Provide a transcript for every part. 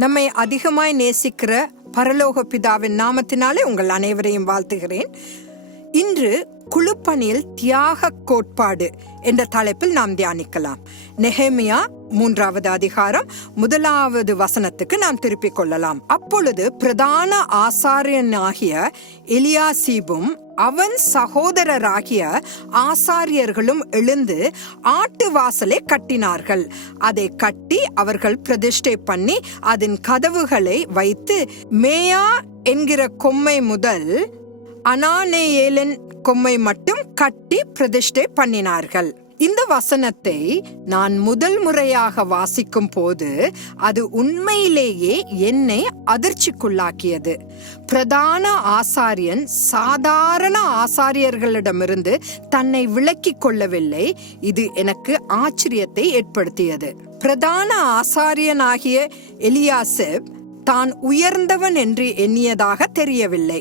நம்மை அதிகமாய் நேசிக்கிற பரலோக பிதாவின் நாமத்தினாலே உங்கள் அனைவரையும் வாழ்த்துகிறேன். இன்று குழுப்பணியில் தியாக கோட்பாடு என்ற தலைப்பில் நாம் தியானிக்கலாம். நெகேமியா 3வது அதிகாரம் 1வது வசனத்துக்கு நாம் திருப்பிக் கொள்ளலாம். அப்பொழுது பிரதான ஆசாரியனாகிய எலியாசிபும் அவன் சகோதரராகிய ஆசாரியர்களும் எழுந்து ஆட்டு வாசலை கட்டினார்கள். அதை கட்டி அவர்கள் பிரதிஷ்டை பண்ணி அதன் கதவுகளை வைத்து மேயா என்கிற கொம்மை முதல் அனானேயேலின் கொம்மை மட்டும் கட்டி பிரதிஷ்டை பண்ணினார்கள். இந்த வசனத்தை நான் முதல் முறையாக வாசிக்கும் போது அது உண்மையிலேயே என்னை அதிர்ச்சிக்குள்ளாக்கியது. பிரதான ஆசாரியன் சாதாரண ஆசாரியர்களிடமிருந்து தன்னை விலக்கிக் கொள்ளவில்லை. இது எனக்கு ஆச்சரியத்தை ஏற்படுத்தியது. பிரதான ஆசாரியனாகிய எலியாசிப் தான் உயர்ந்தவன் என்று எண்ணியதாக தெரியவில்லை.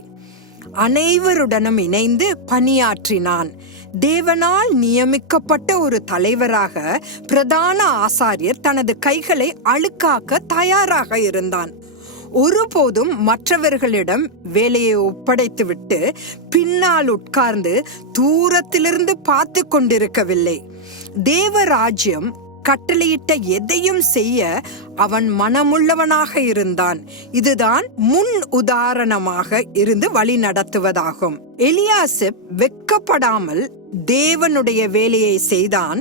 அனைவருடனும் இணைந்து பணியாற்றினான். தேவனால் நியமிக்கப்பட்ட ஒரு தலைவராக பிரதான ஆசாரியர் தனது கைகளை அழுக்காக்க தயாராக இருந்தான். ஒருபோதும் மற்றவர்களிடம் வேலையை ஒப்படைத்துவிட்டு பின்னால் உட்கார்ந்து தூரத்திலிருந்து பார்த்து கொண்டிருக்கவில்லை. தேவராஜ்யம் கட்டளையிட்ட எதையும் செய்ய அவன் மனமுள்ளவனாக இருந்தான். இதுதான் முன் உதாரணமாக இருந்து வழி நடத்துவதாகும். எலியாசிப் வெட்கப்படாமல் தேவனுடைய வேலையை செய்தான்.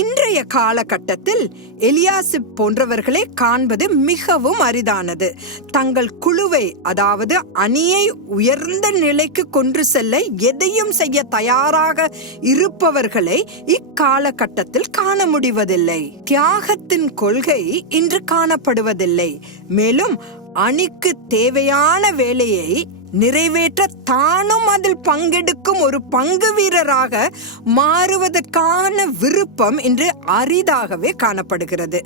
இன்றைய காலகட்டத்தில் எலியாசிப் போன்றவர்களை காண்பது மிகவும் அரிதானது. தங்கள் குழுவை, அதாவது அணியை உயர்ந்த நிலைக்கு கொண்டு செல்ல எதையும் செய்ய தயாராக இருப்பவர்களை இக்காலகட்டத்தில் காண முடிவதில்லை. தியாகத்தின் கொள்கை இன்று காணப்படுவதில்லை. மேலும் அணிக்கு தேவையான வேலையை நிறைவேற்ற தானும் அதில் பங்கெடுக்கும் ஒரு பங்கு வீரராக மாறுவதற்கான விருப்பம் இன்று அரிதாகவே காணப்படுகிறது.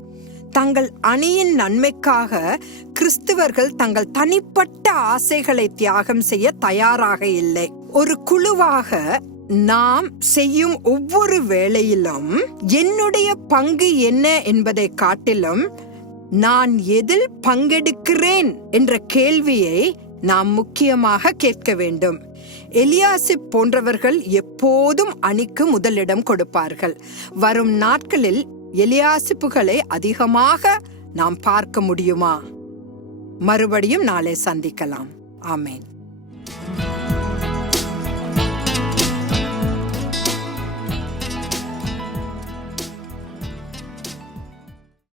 தங்கள் அணியின் நன்மைக்காக கிறிஸ்தவர்கள் தங்கள் தனிப்பட்ட ஆசைகளை தியாகம் செய்ய தயாராக இல்லை. ஒரு குழுவாக நாம் செய்யும் ஒவ்வொரு வேளையிலும் என்னுடைய பங்கு என்ன என்பதை காட்டிலும் நான் எதில் பங்கெடுக்கிறேன் என்ற கேள்வியை நாம் முக்கியமாக கேட்க வேண்டும். எலியாசிப் போன்றவர்கள் எப்போதும் அணிக்கு முதலிடம் கொடுப்பார்கள். வரும் நாட்களில் எலியாசிப்புகளை அதிகமாக நாம் பார்க்க முடியுமா? மறுபடியும் நாளை சந்திக்கலாம். ஆமேன்.